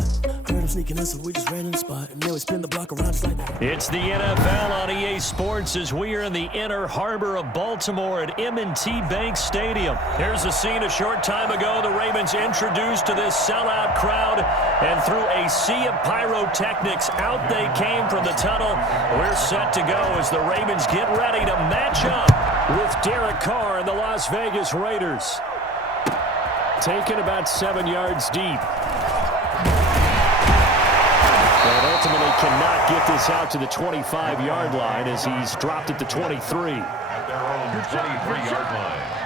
spot. Heard him sneaking in, so we just ran in the spot. And then we spin the block around just like that. It's the NFL on EA Sports as we are in the inner harbor of Baltimore at M&T Bank Stadium. Here's a scene a short time ago. The Ravens introduced to this sellout crowd, and through a sea of pyrotechnics, out they came from the tunnel. We're set to go as the Ravens get ready to match up with Derek Carr and the Las Vegas Raiders. Taken about 7 yards deep. But ultimately cannot get this out to the 25-yard line as he's dropped at the 23. At their own 23-yard line.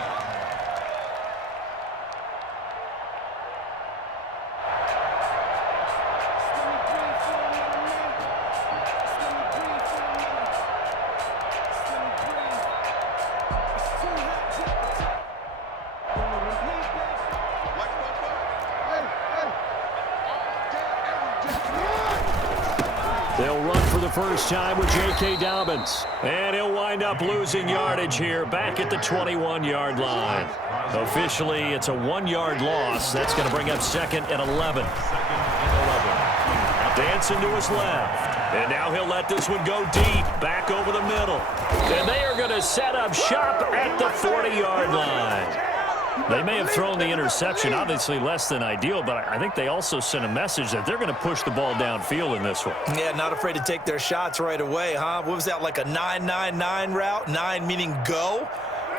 They'll run for the first time with J.K. Dobbins. And he'll wind up losing yardage here back at the 21-yard line. Officially, it's a 1-yard loss. That's going to bring up second and 11. Dancing to his left. And now he'll let this one go deep, back over the middle. And they are going to set up shop at the 40-yard line. They may have thrown the interception, obviously less than ideal, but I think they also sent a message that they're going to push the ball downfield in this one. Yeah, not afraid to take their shots right away, huh? What was that, like a 9-9-9 route? 9 meaning go?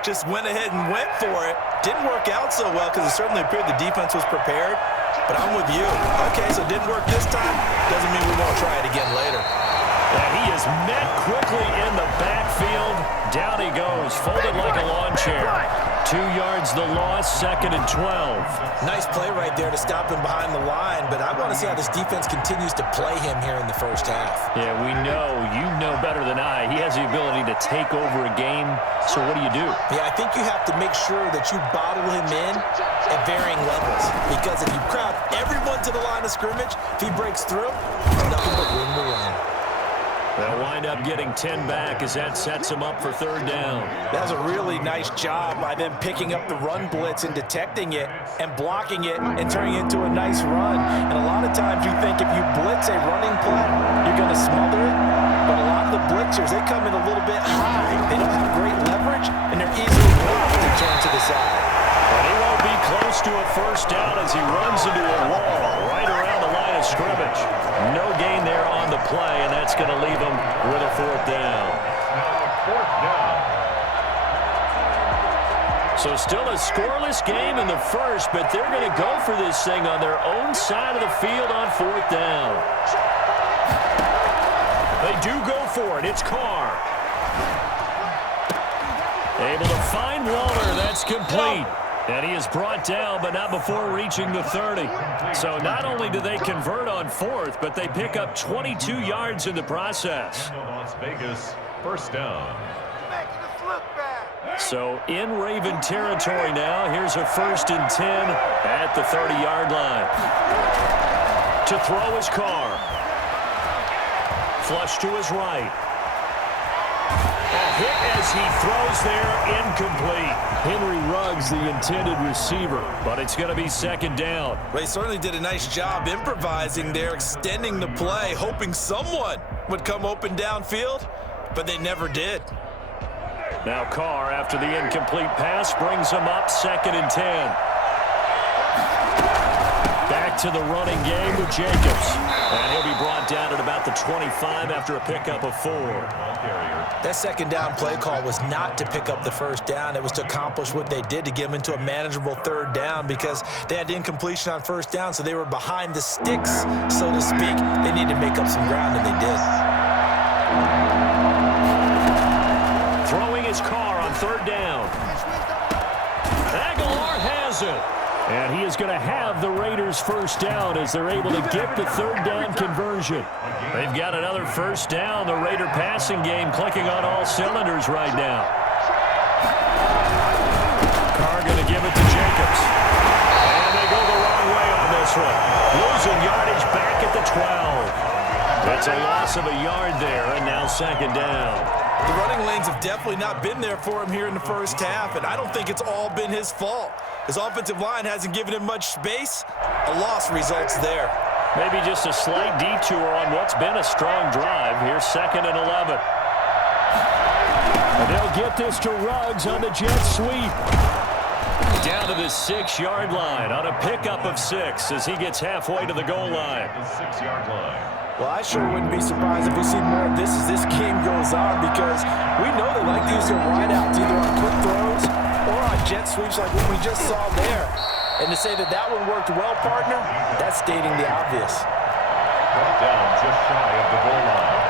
Just went ahead and went for it. Didn't work out so well because it certainly appeared the defense was prepared. But I'm with you. Okay, so it didn't work this time. Doesn't mean we won't try it again later. And he is met quickly in the backfield. Down he goes, folded like a lawn chair. 2 yards the loss, second and 12. Nice play right there to stop him behind the line, but I want to see how this defense continues to play him here in the first half. Yeah, we know. You know better than I. He has the ability to take over a game, so what do you do? Yeah, I think you have to make sure that you bottle him in at varying levels, because if you crowd everyone to the line of scrimmage, if he breaks through, there's nothing but room to run. They'll wind up getting 10 back as that sets him up for third down. That was a really nice job by them picking up the run blitz and detecting it and blocking it and turning it into a nice run. And a lot of times you think if you blitz a running play, you're going to smother it. But a lot of the blitzers, they come in a little bit high. They don't have great leverage, and they're easily blocked and turned to the side. But he won't be close to a first down as he runs into a wall right around the line of scrimmage. No gain there on the play, and that's going to leave him with a fourth down. Fourth down. So still a scoreless game in the first, but they're going to go for this thing on their own side of the field on fourth down. They do go for it. It's Carr. Able to find Waller. That's complete. And he is brought down, but not before reaching the 30. So not only do they convert on fourth, but they pick up 22 yards in the process. Las Vegas, first down. So in Raven territory now. Here's a first and 10 at the 30-yard line. To throw his Carr. Flush to his right. A hit as he throws there, incomplete. Henry Ruggs, the intended receiver, but it's going to be second down. They certainly did a nice job improvising there, extending the play, hoping someone would come open downfield, but they never did. Now Carr, after the incomplete pass, brings him up second and 10. Back to the running game with Jacobs. And he'll be brought down at about the 25 after a pickup of 4. That second down play call was not to pick up the first down. It was to accomplish what they did, to get them into a manageable third down, because they had incompletion on first down, so they were behind the sticks, so to speak. They needed to make up some ground, and they did. Throwing his Carr on third down. Aguilar has it. And he is going to have the Raiders first down as they're able to get the third down conversion. They've got another first down. The Raider passing game clicking on all cylinders right now. Carr going to give it to Jacobs. And they go the wrong way on this one. Losing yardage back at the 12. It's a loss of a yard there, and now second down. The running lanes have definitely not been there for him here in the first half, and I don't think it's all been his fault. His offensive line hasn't given him much space. A loss results there. Maybe just a slight detour on what's been a strong drive. Here's 2nd and 11. And they'll get this to Ruggs on the jet sweep. Down to the 6-yard line on a pickup of 6 as he gets halfway to the goal line. The 6-yard line. Well, I sure wouldn't be surprised if we see more of this as this game goes on, because we know they like to use their wideouts either on quick throws or on jet sweeps like what we just saw there. And to say that that one worked well, partner, that's stating the obvious. Brought down just shy of the goal line.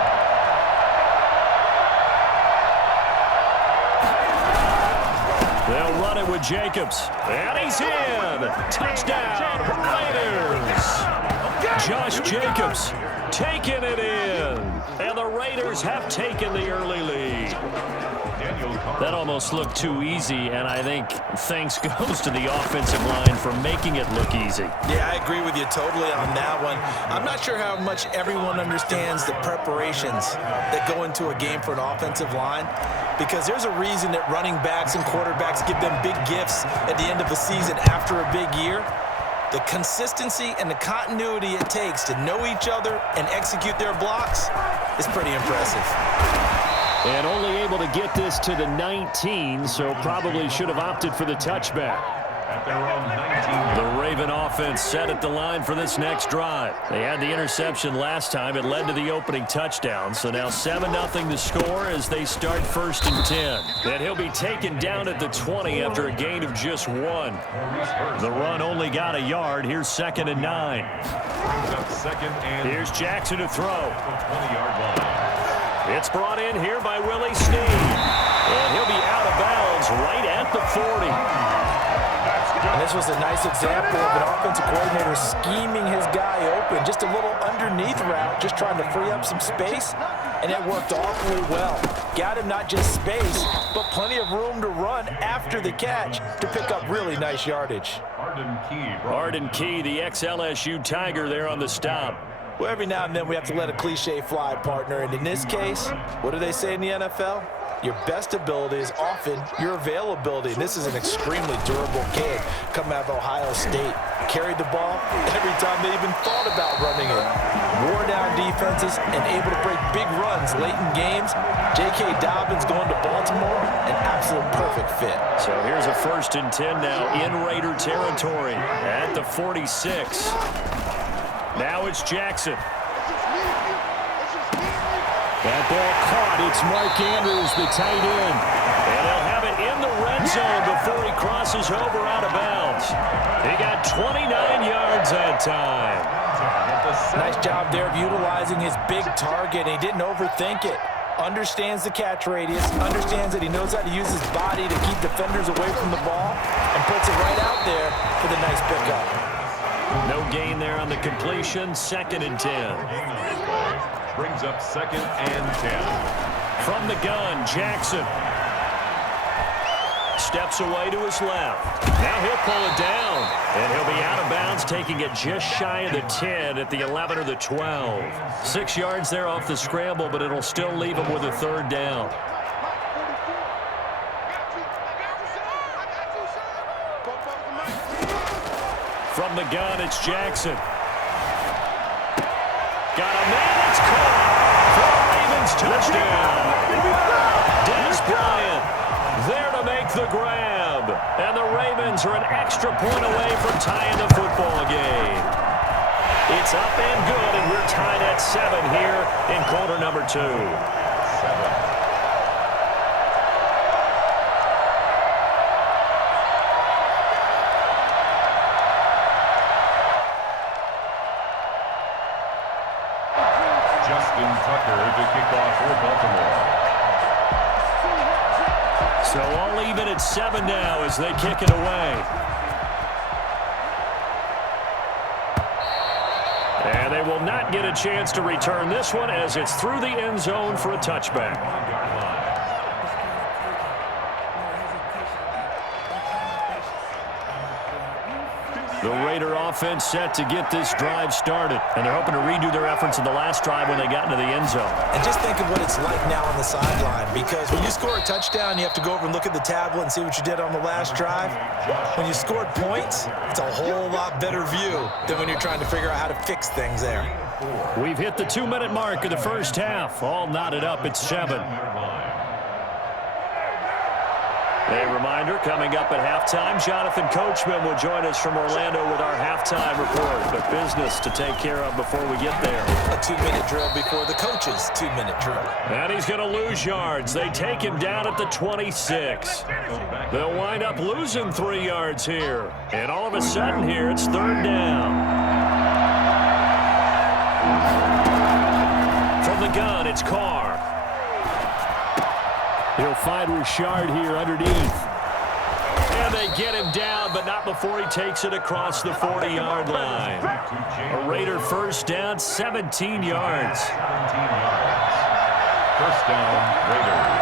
They'll run it with Jacobs. And he's in. Touchdown, Raiders. Josh Jacobs taking it in. And the Raiders have taken the early lead. That almost looked too easy, and I think thanks goes to the offensive line for making it look easy. Yeah, I agree with you totally on that one. I'm not sure how much everyone understands the preparations that go into a game for an offensive line, because there's a reason that running backs and quarterbacks give them big gifts at the end of the season after a big year. The consistency and the continuity it takes to know each other and execute their blocks is pretty impressive. And only able to get this to the 19, so probably should have opted for the touchback. At their own 19. The Raven offense set at the line for this next drive. They had the interception last time. It led to the opening touchdown. So now 7-0 the score as they start 1st and 10. And he'll be taken down at the 20 after a gain of just 1. The run only got a yard. Here's 2nd and 9. Here's Jackson to throw. 20-yard line. It's brought in here by Willie Snead. And he'll be out of bounds right at the 40. And this was a nice example of an offensive coordinator scheming his guy open. Just a little underneath route, just trying to free up some space, and it worked awfully well. Got him not just space, but plenty of room to run after the catch to pick up really nice yardage. Arden Key, the ex-LSU Tiger there on the stop. Well, every now and then we have to let a cliche fly, partner. And in this case, what do they say in the NFL? Your best ability is often your availability. And this is an extremely durable kid coming out of Ohio State. Carried the ball every time they even thought about running it. Wore down defenses and able to break big runs late in games. J.K. Dobbins going to Baltimore, an absolute perfect fit. So here's a 1st and 10 now in Raider territory at the 46. Now it's Jackson. That ball caught. It's Mark Andrews, the tight end. And they'll have it in the red zone before he crosses over out of bounds. He got 29 yards that time. Nice job there of utilizing his big target. He didn't overthink it. Understands the catch radius. Understands that he knows how to use his body to keep defenders away from the ball. And puts it right out there for the nice pickup. No gain there on the completion. 2nd and 10. Brings up 2nd and 10. From the gun, Jackson. Steps away to his left. Now he'll pull it down. And he'll be out of bounds, taking it just shy of the 10 at the 11 or the 12. 6 yards there off the scramble, but it'll still leave him with a 3rd down. From the gun, it's Jackson. Got a man, it's caught for a Ravens touchdown. Des Bryant there to make the grab. And the Ravens are an extra point away from tying the football game. It's up and good, and we're tied at 7 here in quarter number 2. 7. To kick off for Baltimore. So all even at 7 now as they kick it away. And they will not get a chance to return this one as it's through the end zone for a touchback. The Raider offense set to get this drive started. And they're hoping to redo their efforts in the last drive when they got into the end zone. And just think of what it's like now on the sideline, because when you score a touchdown, you have to go over and look at the tablet and see what you did on the last drive. When you scored points, it's a whole lot better view than when you're trying to figure out how to fix things there. We've hit the 2-minute mark of the first half. All knotted up at 7. A reminder, coming up at halftime, Jonathan Coachman will join us from Orlando with our halftime report. But business to take care of before we get there. A 2-minute drill before the coach's 2-minute drill. And he's going to lose yards. They take him down at the 26. They'll wind up losing 3 yards here. And all of a sudden here, it's 3rd down. From the gun, it's Carr. He'll find Richard here underneath. And they get him down, but not before he takes it across the 40-yard line. A Raider first down, 17 yards. 17 yards. First down, Raiders.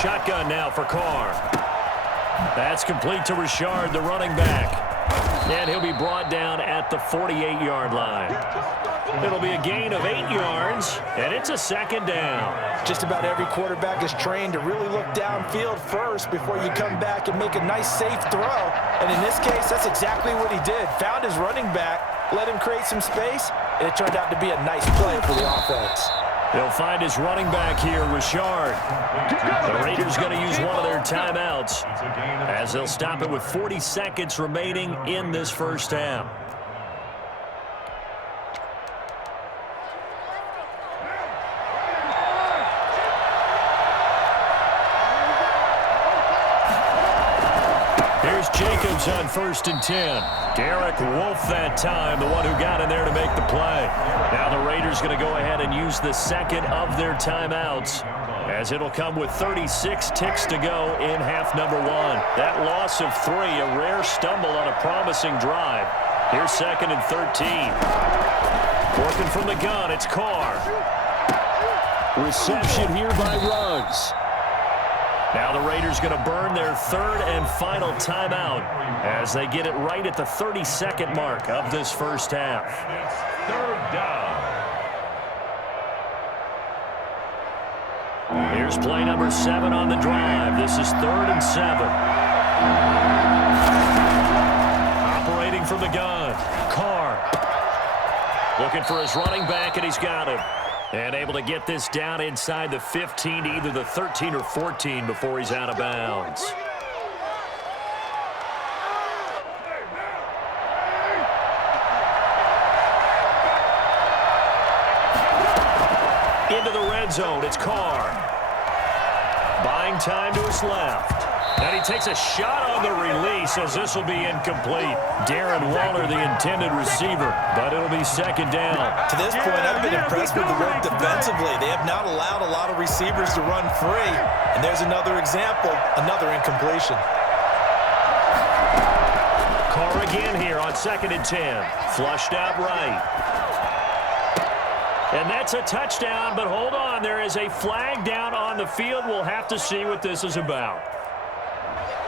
Shotgun now for Carr. That's complete to Richard, the running back. And he'll be brought down at the 48-yard line. It'll be a gain of 8 yards, and it's a 2nd down. Just about every quarterback is trained to really look downfield first before you come back and make a nice, safe throw. And in this case, that's exactly what he did. Found his running back, let him create some space, and it turned out to be a nice play for the offense. He'll find his running back here, Richard. The Raiders going to use one of their timeouts as they'll stop it with 40 seconds remaining in this first half. Here's Jacobs on 1st and 10. Derek Wolfe that time, the one who got in there to make the play. Now the Raiders going to go ahead and use the second of their timeouts, as it'll come with 36 ticks to go in half number 1. That loss of 3, a rare stumble on a promising drive. Here's 2nd and 13. Working from the gun, it's Carr. Reception here by Ruggs. Now the Raiders going to burn their 3rd and final timeout as they get it right at the 32nd mark of this first half. 3rd down. Here's play number 7 on the drive. This is 3rd and 7. Operating from the gun, Carr. Looking for his running back, and he's got him. And able to get this down inside the 15 to either the 13 or 14 before he's out of bounds. Into the red zone, it's Carr. Buying time to his left. And he takes a shot on the release as this will be incomplete. Darren Waller, the intended receiver, but it'll be 2nd down. To this point, I've been impressed with the work defensively. They have not allowed a lot of receivers to run free. And there's another example, another incompletion. Carr again here on 2nd and 10. Flushed out right. And that's a touchdown, but hold on. There is a flag down on the field. We'll have to see what this is about.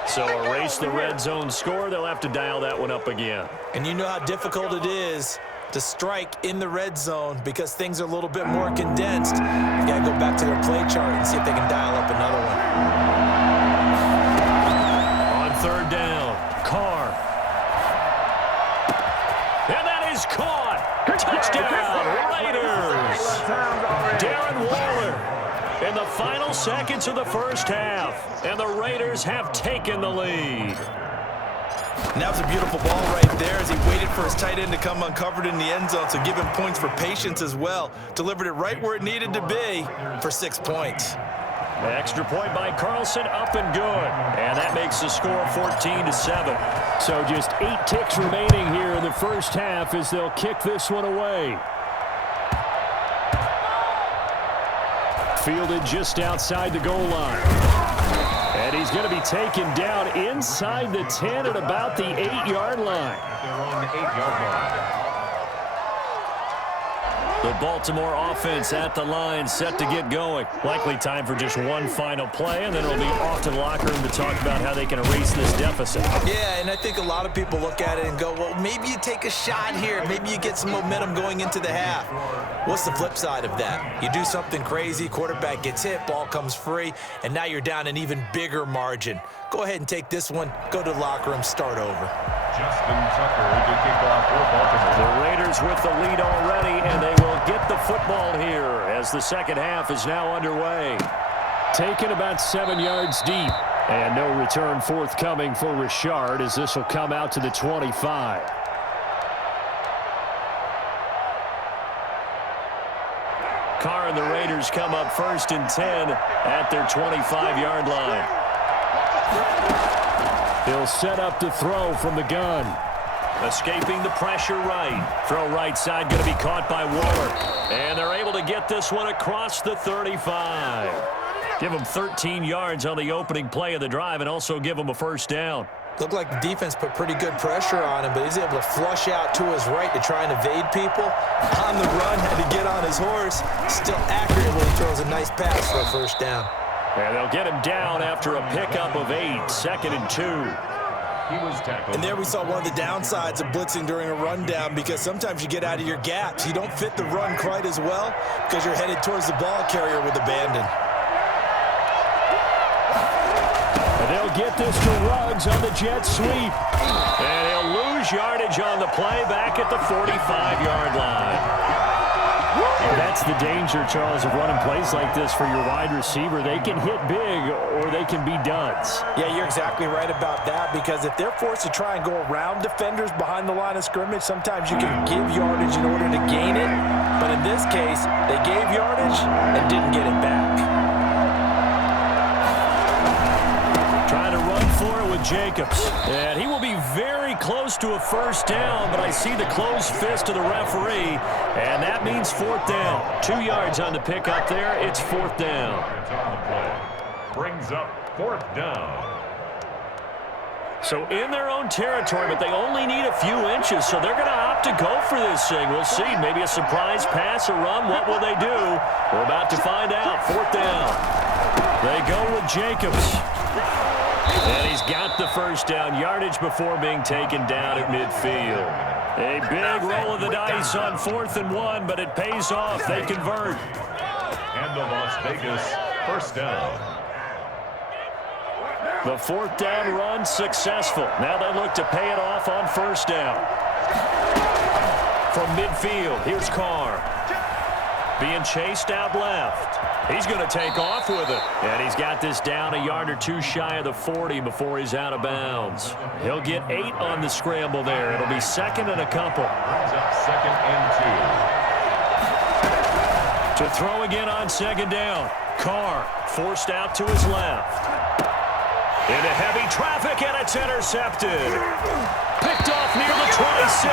So erase the red zone score. They'll have to dial that one up again. And you know how difficult it is to strike in the red zone because things are a little bit more condensed. You got to go back to their play chart and see if they can dial up another one. On 3rd down, Carr. And that is caught. Touchdown, Raiders. Darren Waller. In the final seconds of the first half, and the Raiders have taken the lead. And that was a beautiful ball right there as he waited for his tight end to come uncovered in the end zone, so give him points for patience as well. Delivered it right where it needed to be for 6 points. The extra point by Carlson, up and good. And that makes the score 14-7. So just 8 ticks remaining here in the first half as they'll kick this one away. Fielded just outside the goal line. And he's going to be taken down inside the 10 at about the 8-yard line. They're on the 8-yard line. The Baltimore offense at the line, set to get going. Likely time for just one final play, and then it'll be off to the locker room to talk about how they can erase this deficit. Yeah, and I think a lot of people look at it and go, well, maybe you take a shot here. Maybe you get some momentum going into the half. What's the flip side of that? You do something crazy, quarterback gets hit, ball comes free, and now you're down an even bigger margin. Go ahead and take this one, go to the locker room, start over. Justin Tucker to kick off for Baltimore. The Raiders with the lead already, and they will get the football here as the second half is now underway. Taken about 7 yards deep, and no return forthcoming for Richard as this will come out to the 25. Carr and the Raiders come up first and 10 at their 25-yard line. He'll set up to throw from the gun. Escaping the pressure right. Throw right side going to be caught by Waller. And they're able to get this one across the 35. Give them 13 yards on the opening play of the drive and also give them a first down. Looked like the defense put pretty good pressure on him, but he's able to flush out to his right to try and evade people. On the run, had to get on his horse. Still accurate when he throws a nice pass for a first down. And they'll get him down after a pickup of 8, second and 2. He was tackled. And there we saw one of the downsides of blitzing during a rundown, because sometimes you get out of your gaps. You don't fit the run quite as well because you're headed towards the ball carrier with abandon. And they'll get this to Ruggs on the jet sweep. And he'll lose yardage on the play back at the 45-yard line. That's the danger, Charles, of running plays like this for your wide receiver. They can hit big or they can be duds. Yeah, you're exactly right about that, because if they're forced to try and go around defenders behind the line of scrimmage, sometimes you can give yardage in order to gain it. But in this case, they gave yardage and didn't get it back. Trying to run for it with Jacobs. And he will be very close to a first down, but I see the closed fist of the referee, and that means fourth down. 2 yards on the pick up there. It's fourth down. It's on the play. Brings up fourth down. So in their own territory, but they only need a few inches, so they're going to opt to go for this thing. We'll see. Maybe a surprise pass or run. What will they do? We're about to find out. Fourth down. They go with Jacobs. And he's got the first down, yardage before being taken down at midfield. A big roll of the dice on 4th and 1, but it pays off. They convert. And the Las Vegas first down. The fourth down run successful. Now they look to pay it off on first down. From midfield, here's Carr. Being chased out left. He's going to take off with it. And he's got this down a yard or two shy of the 40 before he's out of bounds. He'll get 8 on the scramble there. It'll be second and a couple. Brings up second and 2. To throw again on second down. Carr forced out to his left. Into heavy traffic, and it's intercepted. Picked off near the 26.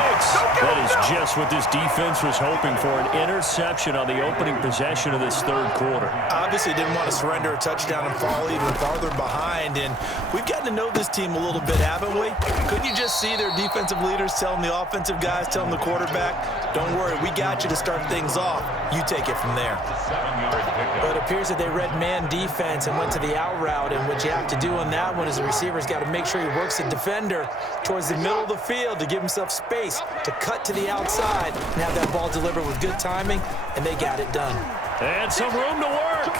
That is just what this defense was hoping for, an interception on the opening possession of this third quarter. Obviously didn't want to surrender a touchdown and fall even farther behind, and we've gotten to know this team a little bit, haven't we? Couldn't you just see their defensive leaders telling the offensive guys, telling the quarterback, don't worry, we got you to start things off. You take it from there. 7-yard pickup. But it appears that they read man defense and went to the out route, and what you have to do on that one is the receiver's got to make sure he works the defender towards the middle of the field to give himself space to cut to the outside and have that ball delivered with good timing, and they got it done. And some room to work.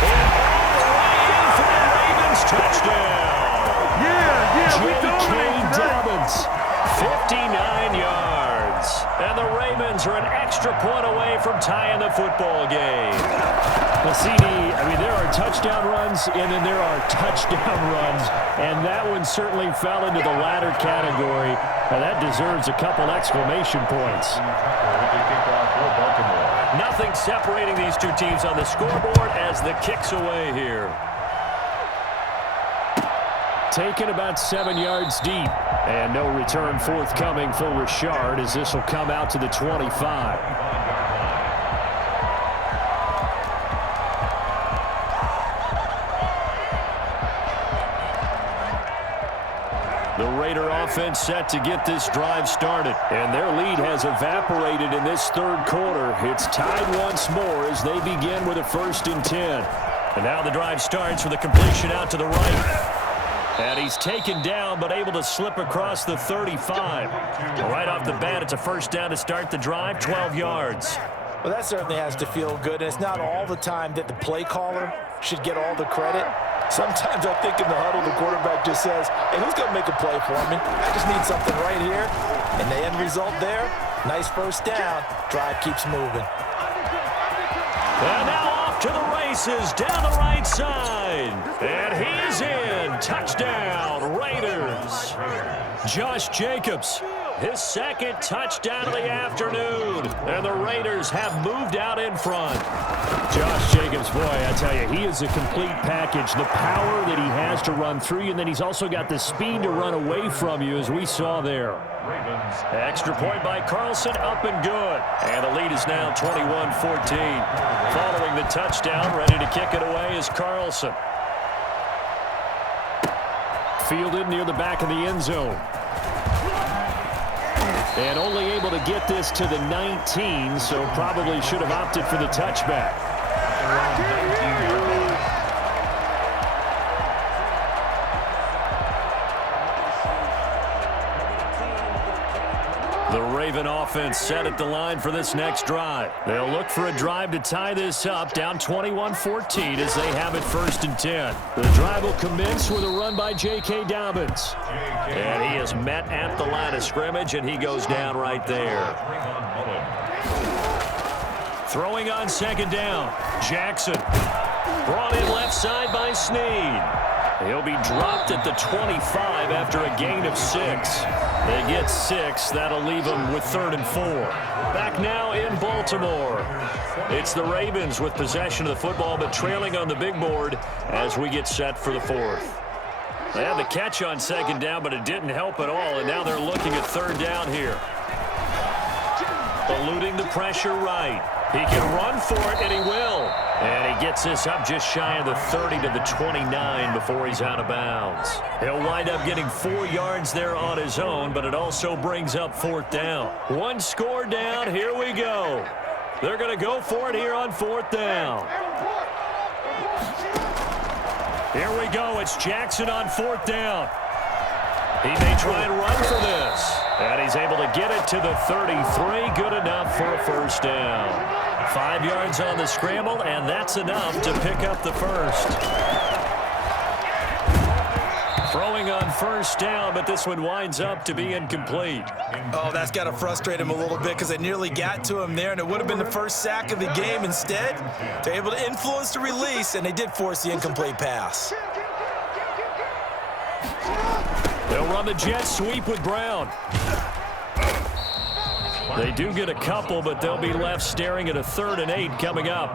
And all the way in for the Ravens touchdown. J.K. Dobbins, 59 yards. And the Ravens are an extra point away from tying the football game. Well, CD, I mean, there are touchdown runs, and then there are touchdown runs, and that one certainly fell into the latter category, and that deserves a couple exclamation points. Nothing separating these two teams on the scoreboard as the kick's away here. Taken about 7 yards deep, and no return forthcoming for Richard as this will come out to the 25. The Raider offense set to get this drive started. And their lead has evaporated in this third quarter. It's tied once more as they begin with a 1st and 10. And now the drive starts with a completion out to the right. And he's taken down but able to slip across the 35. Right off the bat, it's a 1st down to start the drive, 12 yards. Well, that certainly has to feel good. And it's not all the time that the play caller should get all the credit. Sometimes I think in the huddle, the quarterback just says, hey, who's going to make a play for me? I just need something right here. And the end result there, nice 1st down. Drive keeps moving. And now off to the races down the right side. And he's in. Touchdown, Raiders. Josh Jacobs, his 2nd touchdown of the afternoon. And the Raiders have moved out in front. Josh Jacobs, boy, I tell you, he is a complete package. The power that he has to run through you, and then he's also got the speed to run away from you, as we saw there. Extra point by Carlson, up and good. And the lead is now 21-14. Following the touchdown, ready to kick it away is Carlson. Fielded near the back of the end zone. And only able to get this to the 19, so probably should have opted for the touchback. The Raven offense set at the line for this next drive. They'll look for a drive to tie this up, down 21-14 as they have it 1st and 10. The drive will commence with a run by J.K. Dobbins. And he is met at the line of scrimmage, and he goes down right there. Throwing on 2nd down, Jackson. Brought in left side by Snead. He'll be dropped at the 25 after a gain of 6. They get 6. That'll leave them with 3rd and 4. Back now in Baltimore. It's the Ravens with possession of the football, but trailing on the big board as we get set for the 4th. They had the catch on 2nd down, but it didn't help at all, and now they're looking at 3rd down here. Eluding the pressure right. He can run for it, and he will. And he gets this up just shy of the 30 to the 29 before he's out of bounds. He'll wind up getting 4 yards there on his own, but it also brings up 4th down. 1 score down. Here we go. They're going to go for it here on 4th down. Here we go. It's Jackson on 4th down. He may try and run for this. And he's able to get it to the 33. Good enough for a 1st down. 5 yards on the scramble, and that's enough to pick up the 1st. Throwing on 1st down, but this one winds up to be incomplete. Oh, that's got to frustrate him a little bit because they nearly got to him there, and it would have been the 1st sack of the game. Instead, they're able to influence the release, and they did force the incomplete pass. They'll run the jet sweep with Brown. They do get a couple, but they'll be left staring at a 3rd and 8 coming up.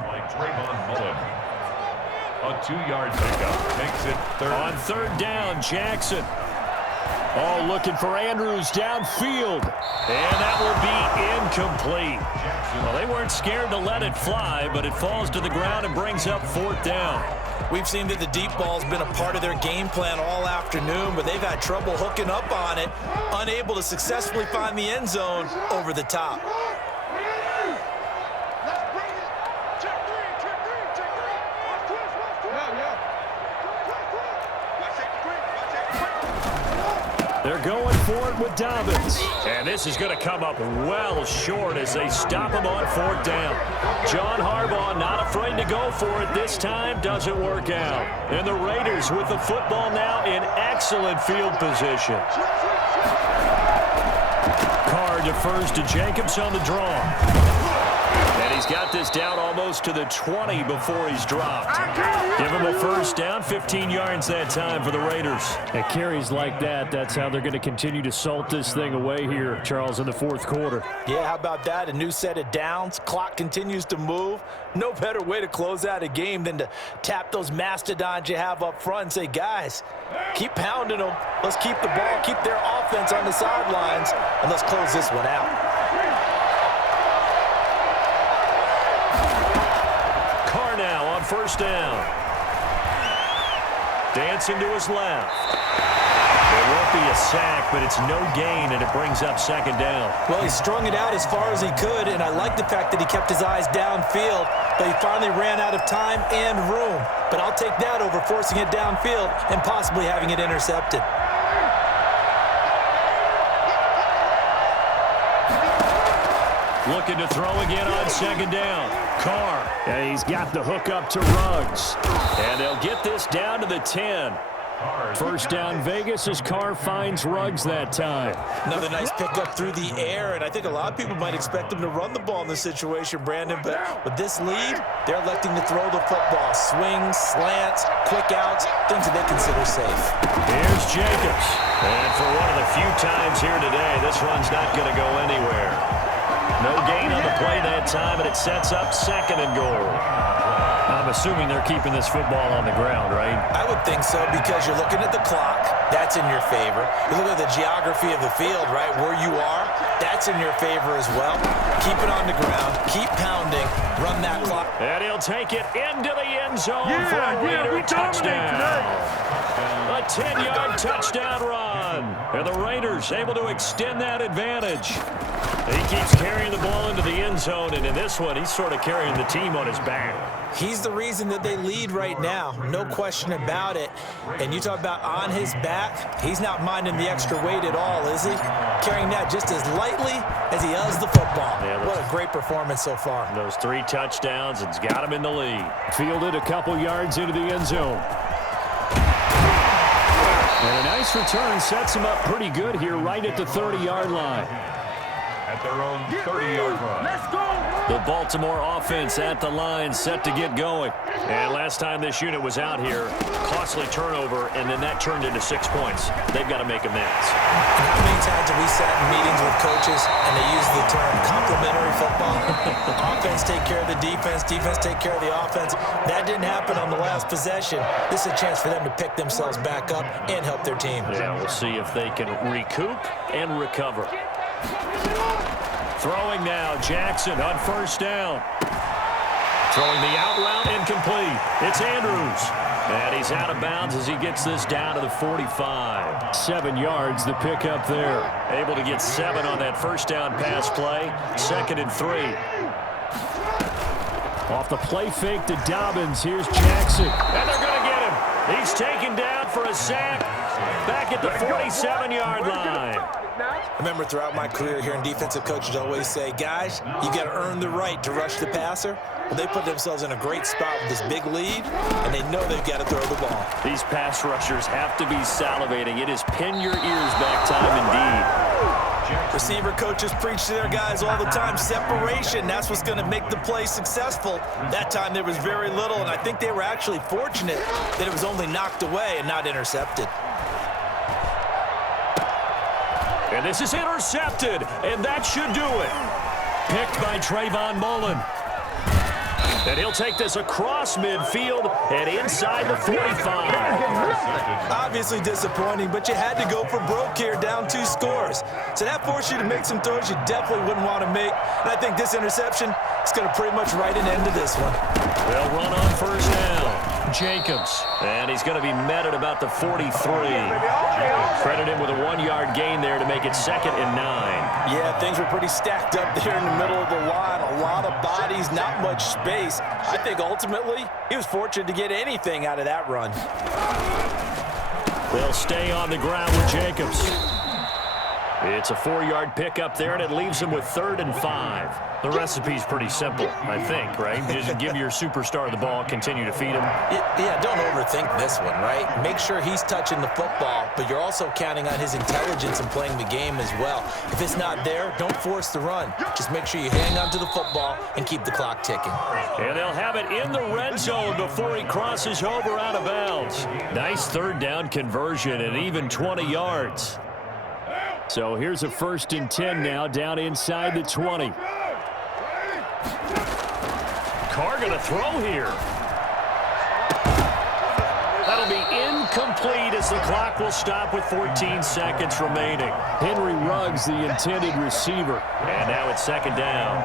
A 2-yard pickup makes it 3rd. On 3rd down, Jackson. Oh, looking for Andrews downfield. And that will be incomplete. Well, they weren't scared to let it fly, but it falls to the ground and brings up 4th down. We've seen that the deep ball's been a part of their game plan all afternoon, but they've had trouble hooking up on it, unable to successfully find the end zone over the top. They're going for it with Dobbins. And this is going to come up well short as they stop him on 4th down. John Harbaugh not afraid to go for it this time. Doesn't work out. And the Raiders with the football now in excellent field position. Carr defers to Jacobs on the draw. And he's got this down almost to the 20 before he's dropped. Give him a 1st down, 15 yards that time for the Raiders. At carries like that, that's how they're going to continue to salt this thing away here, Charles, in the 4th quarter. Yeah, how about that? A new set of downs. Clock continues to move. No better way to close out a game than to tap those mastodons you have up front and say, guys, keep pounding them. Let's keep the ball, keep their offense on the sidelines, and let's close this one out. Now on 1st down. Dancing to his left. It won't be a sack, but it's no gain, and it brings up second down. Well, he strung it out as far as he could, and I like the fact that he kept his eyes downfield, but he finally ran out of time and room. But I'll take that over forcing it downfield and possibly having it intercepted. Looking to throw again on second down. Carr. And he's got the hook up to Ruggs. And they'll get this down to the 10. First down Vegas as Carr finds Ruggs that time. Another nice pickup through the air, and I think a lot of people might expect him to run the ball in this situation, Brandon, but with this lead, they're electing to throw the football. Swings, slants, quick outs, things that they consider safe. Here's Jacobs. And for one of the few times here today, this one's not going to go anywhere. No gain on the play that time, and it sets up second and goal. I'm assuming they're keeping this football on the ground, right? I would think so, because you're looking at the clock. That's in your favor. You look at the geography of the field, right, where you are. That's in your favor as well. Keep it on the ground. Keep pounding. Run that clock. And he'll take it into the end zone for a Raider touchdown. A 10-yard touchdown run. And the Raiders able to extend that advantage. He keeps carrying the ball into the end zone, and in this one, he's sort of carrying the team on his back. He's the reason that they lead right now, no question about it. And you talk about on his back, he's not minding the extra weight at all, is he? Carrying that just as lightly as he does the football. Yeah, what a great performance so far. Those 3 touchdowns, it's got him in the lead. Fielded a couple yards into the end zone. And a nice return sets him up pretty good here right at the 30-yard line. At their own 30-yard line. Let's go! The Baltimore offense at the line, set to get going. And last time this unit was out here, costly turnover, and then that turned into 6 points. They've got to make amends. And how many times have we sat in meetings with coaches and they use the term complementary football? Offense take care of the defense, defense take care of the offense. That didn't happen on the last possession. This is a chance for them to pick themselves back up and help their team. Yeah, we'll see if they can recoup and recover. Throwing now, Jackson on first down. Throwing the out route, incomplete. It's Andrews. And he's out of bounds as he gets this down to the 45. 7 yards, the pickup there. Able to get 7 on that first down pass play. 2nd and 3. Off the play fake to Dobbins. Here's Jackson. And they're going to get him. He's taken down for a sack. Back at the 47-yard line. I remember throughout my career hearing defensive coaches always say, guys, you got to earn the right to rush the passer. Well, they put themselves in a great spot with this big lead, and they know they've got to throw the ball. These pass rushers have to be salivating. It is pin your ears back time indeed. Receiver coaches preach to their guys all the time. Separation, that's what's going to make the play successful. That time there was very little, and I think they were actually fortunate that it was only knocked away and not intercepted. And this is intercepted, and that should do it. Picked by Trayvon Mullen. And he'll take this across midfield and inside the 45. Obviously disappointing, but you had to go for broke here, down 2 scores. So that forced you to make some throws you definitely wouldn't want to make. And I think this interception is going to pretty much write an end to this one. They'll run on first down. Jacobs. And he's going to be met at about the 43. Credit him with a 1-yard gain there to make it 2nd and 9. Yeah, things were pretty stacked up there in the middle of the line. A lot of bodies, not much space. I think ultimately he was fortunate to get anything out of that run. They'll stay on the ground with Jacobs. It's a 4-yard pickup there, and it leaves him with 3rd and 5. The recipe's pretty simple, I think, right? Just give your superstar the ball, continue to feed him. Yeah, don't overthink this one, right? Make sure he's touching the football, but you're also counting on his intelligence in playing the game as well. If it's not there, don't force the run. Just make sure you hang on to the football and keep the clock ticking. And they'll have it in the red zone before he crosses over out of bounds. Nice 3rd down conversion and even 20 yards. So here's a 1st and 10 now down inside the 20. Carr going to throw here. That'll be incomplete as the clock will stop with 14 seconds remaining. Henry Ruggs, the intended receiver. And now it's 2nd down.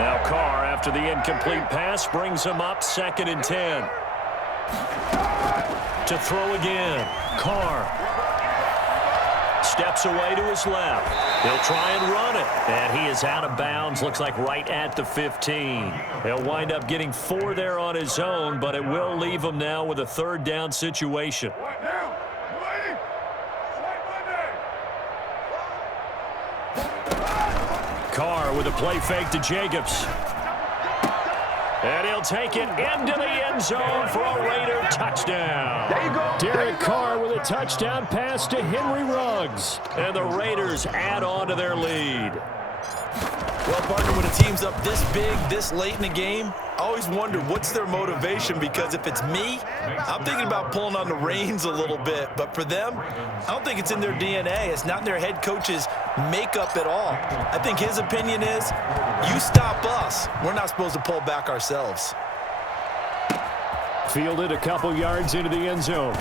Now Carr, after after the incomplete pass brings him up 2nd and 10. To throw again, Carr. Steps away to his left. He'll try and run it. And he is out of bounds, looks like right at the 15. He'll wind up getting 4 there on his own, but it will leave him now with a 3rd down situation. Carr with a play fake to Jacobs. And he'll take it into the end zone for a Raider touchdown. There you go. Derek Carr with a touchdown pass to Henry Ruggs. And the Raiders add on to their lead. Well, partner, when a team's up this big, this late in the game, I always wonder what's their motivation, because if it's me, I'm thinking about pulling on the reins a little bit. But for them, I don't think it's in their DNA. It's not in their head coach's makeup at all. I think his opinion is, you stop us, we're not supposed to pull back ourselves. Fielded a couple yards into the end zone.